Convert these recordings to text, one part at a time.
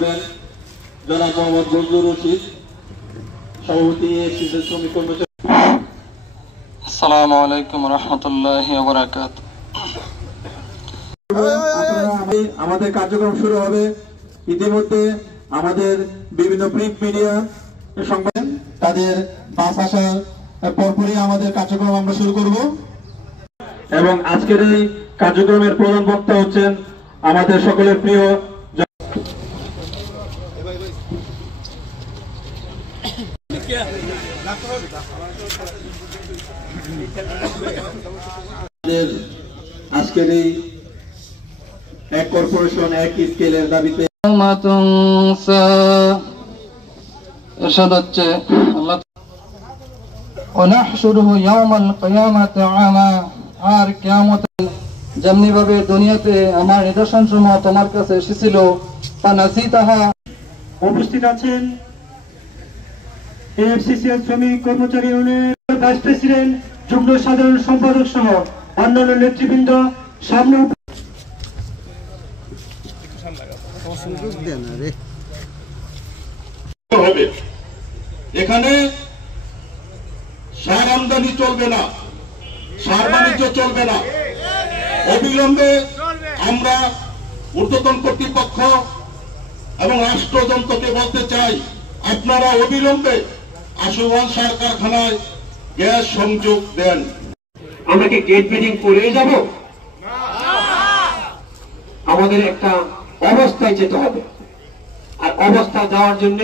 করবেন জনাব মোহাম্মদ বজলুর রশিদ, সভাপতি এফসিসি শ্রমিক কর্মচারী। আসসালামু আলাইকুম রহমতুল্লাহি ওয়া বারাকাতুহু। আমাদের কার্যক্রম শুরু হবে। ইতিমধ্যে আমাদের বিভিন্ন প্রিন্ট মিডিয়া সংবাদ তাদের বাস আসার পরপরই আমাদের কার্যক্রম আমরা শুরু করব এবং আজকের এই কার্যক্রমের প্রধান বক্তা হচ্ছেন আমাদের সকলের প্রিয় আজকের এই এক কর্পোরেশন এক স্কেলের দাবিতে এরশাদ হচ্ছে আল্লাহ ওয়ানাহশুরুহু ইয়াওমাল কিয়ামাতি আমা, আর কিয়ামত যেমনি ভাবে দুনিয়াতে আমার নিদর্শন সমূহ তোমার কাছে এসেছিল ফানাসিতাহা। উপস্থিত আছেন এফসিসি শ্রমিক কর্মচারী ইউনিয়নের ভাইস প্রেসিডেন্ট, যুগ্ম সাধারণ সম্পাদক সহ অন্যান্য নেতৃবৃন্দ। সামনে হবে, এখানে সার আমদানি চলবে না, সার বাণিজ্য চলবে না। অবিলম্বে আমরা ঊর্ধ্বতন কর্তৃপক্ষ এবং রাষ্ট্রযন্ত্রকে বলতে চাই, আপনারা অবিলম্বে আশুগঞ্জ সার কারখানায় গ্যাস সংযোগ দেন। আমরা কি গেট মিটিং করে যাব? আমাদের একটা অবস্থায় যেতে হবে, আর অবস্থা যাওয়ার জন্য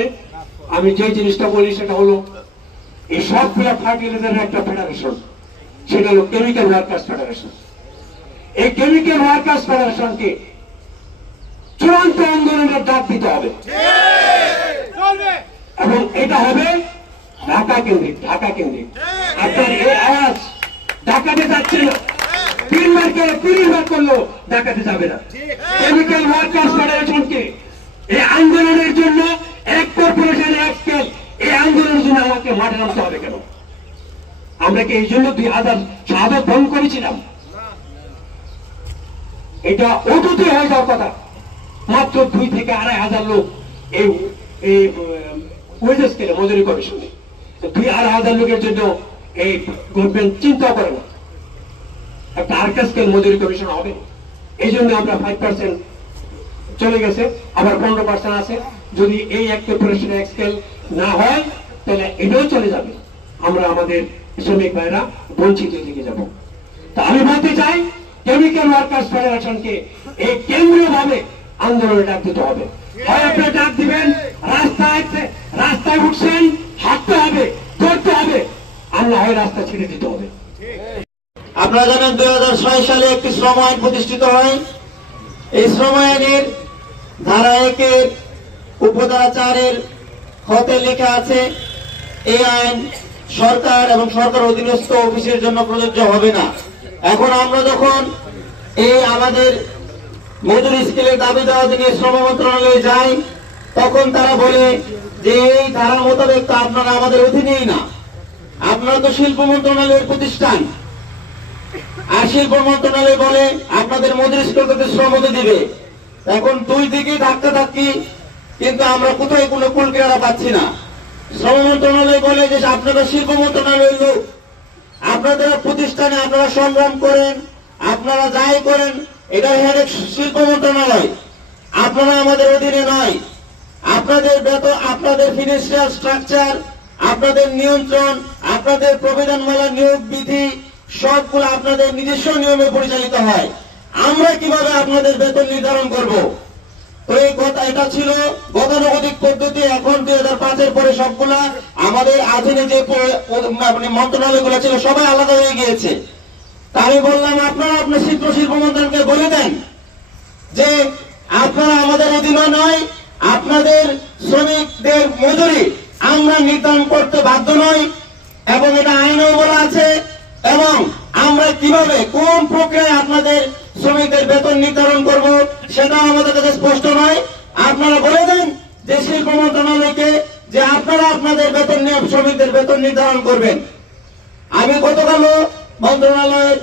আমি যে জিনিসটা বলি সেটা হলো এই সবগুলা ফার্টিলাইজারের একটা ফেডারেশন, সেটা হলো কেমিক্যাল ওয়ার্কার্স ফেডারেশন। এই কেমিক্যাল ওয়ার্কার্স ফেডারেশনকে চূড়ান্ত আন্দোলনের ডাক দিতে হবে এবং এটা হবে ঢাকা কেন্দ্রিক। ঢাকা কেন্দ্রিক আপনার এই আওয়াজ ঢাকাতে যাচ্ছে না, 3 বার করলেও ঢাকাতে যাবে না। কেমিক্যাল ওয়ার্কার্স ফেডারেশনকে এই আন্দোলনের জন্য এক কর্পোরেশন এক স্কেল, এই আন্দোলনের জন্য আমাকে মাঠে নামতে হবে কেন? আমরা কি এই জন্য 2000 শাহাদাত ভঙ্গ করেছিলাম? এটা অটুটি হয়ে যাওয়ার কথা। মাত্র 2 থেকে 2,500 লোক এই ওয়েজ স্কেলে মজুরি কমিশনে, 2,500 লোকের জন্য এই গভর্নমেন্ট চিন্তা করে না একটা আর্কা স্কেল মজুরি কমিশন হবে। এই জন্য আমরা 5% চলে গেছে, আবার 15% আছে। যদি এই এক কর্পোরেশন এক স্কেল না হয় তাহলে এটাও চলে যাবে, আমরা আমাদের শ্রমিক ভাইরা বঞ্চিত থেকে যাব। তা আমি বলতে চাই, কেমিক্যাল ওয়ার্কার্স ফেডারেশনকে এই কেন্দ্রীয় ভাবে আন্দোলনে ডাক দিতে হবে। হয় আপনারা ডাক দিবেন, রাস্তায় উঠছেন, হাঁটতে হবে, করতে হবে, আর না হয় রাস্তা ছেড়ে দিতে হবে। আপনারা জানেন 2006 সালে একটি শ্রম আইন প্রতিষ্ঠিত হয়। এই শ্রম আইনের ধারা 1-এর উপধারা 4-এর খতে লেখা আছে, এই আইন সরকার এবং সরকার অধীনস্থ অফিসের জন্য প্রযোজ্য হবে না। এখন আমরা যখন এই আমাদের মজুরি স্কেলের দাবি দেওয়া নিয়ে শ্রম মন্ত্রণালয়ে যাই, তখন তারা বলে যে এই ধারা মোতাবেক তো আপনারা আমাদের অধীনেই না, আপনারা তো শিল্প মন্ত্রণালয়ের প্রতিষ্ঠান। আর শিল্প মন্ত্রণালয় বলে আপনাদের মজুরি স্কেল থেকে শ্রম দিবে। এখন 2 দিকে ধাক্কি, কিন্তু আমরা কোথায় কোনো কুল কিনারা পাচ্ছি না। শ্রম মন্ত্রণালয় বলে যে আপনারা শিল্প মন্ত্রণালয়ের লোক, আপনাদের প্রতিষ্ঠানে আপনারা সংগ্রাম করেন, আপনারা যাই করেন, এটা হেড শিল্প মন্ত্রণালয়, আপনারা আমাদের অধীনে নয়। আপনাদের বেতন, আপনাদের ফিনান্সিয়াল স্ট্রাকচার, আপনাদের নিয়ন্ত্রণ, আপনাদের প্রবিধানমালা নিয়োগ বিধি সবগুলো আপনাদের নিজস্ব নিয়মে পরিচালিত হয়। আমরা কিভাবে আপনাদের বেতন নির্ধারণ করব? তো এই কথা, এটা ছিল গতানুগতিক পদ্ধতি। এখন 2005-এর পরে সবগুলা আমাদের আধুনিক যে মন্ত্রণালয়গুলো ছিল সবাই আলাদা হয়ে গিয়েছে। আমি বললাম আপনারা আপনার শিল্প মন্ত্রণালয়কে বলে দেন যে আপনারা আমাদের অধীনে নয়, আপনাদের শ্রমিকদের মজুরি আমরা নির্ধারণ করতে বাধ্য নই, এবং এটা আইনেও বলা আছে। এবং আমরা কিভাবে কোন প্রক্রিয়ায় আপনাদের শ্রমিকদের বেতন নির্ধারণ করব সেটা আমাদের কাছে স্পষ্ট নয়। আপনারা বলে দেন যে শিল্প মন্ত্রণালয়কে যে আপনারা আপনাদের বেতন নিয়ে শ্রমিকদের বেতন নির্ধারণ করবেন। আমি গতকালও মন্ত্রণালয়ের